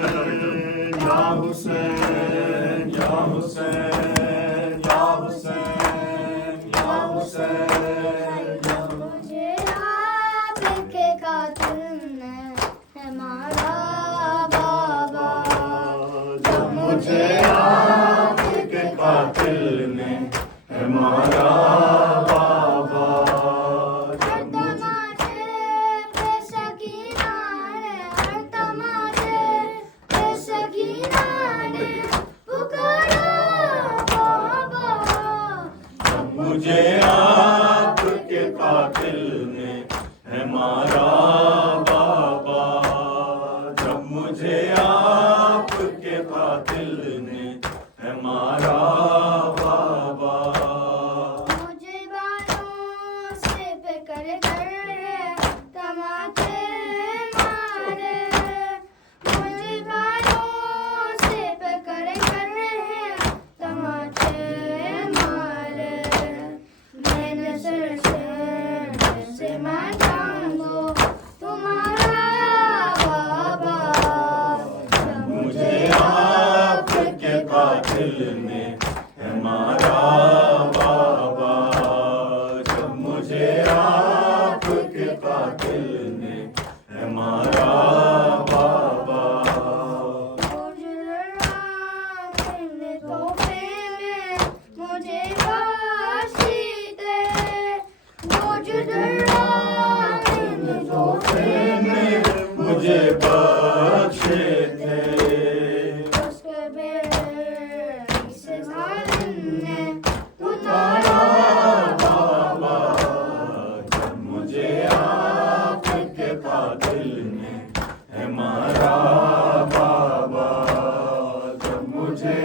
या हुसैन या हुसैन या हुसैन या हुसैन। मुझे आपके कातिल ने है मारा बाबा, जब मुझे आपके कातिल ने है मारा बाबा। हर तमाशे पे सकीना ने, हर तमाशे पे सकीना ने पुकारा बाबा, जब मुझे आपके कातिल ने है मारा बाबा। जब मुझे आपके कातिल ने है मारा बाबा। मुझे बालों से पकड़ कर तमाचे मारे, मुझे बालों से पकड़ कर तमाचे मारे। मैंने सर से मांग दो तुम्हारा बाबा, जब मुझे आपके कातिल ने है मारा बाबा। जब मुझे आपके कातिल ने है मारा बाबा। मुझे तोहफे में मुझे बख्शी दे, मुझे तोहफे में मुझे बख्शे थे। उसके बेटे से जालिम ने मारा बाबा। जब मुझे आपके कातिल ने है मारा बाबा। जब मुझे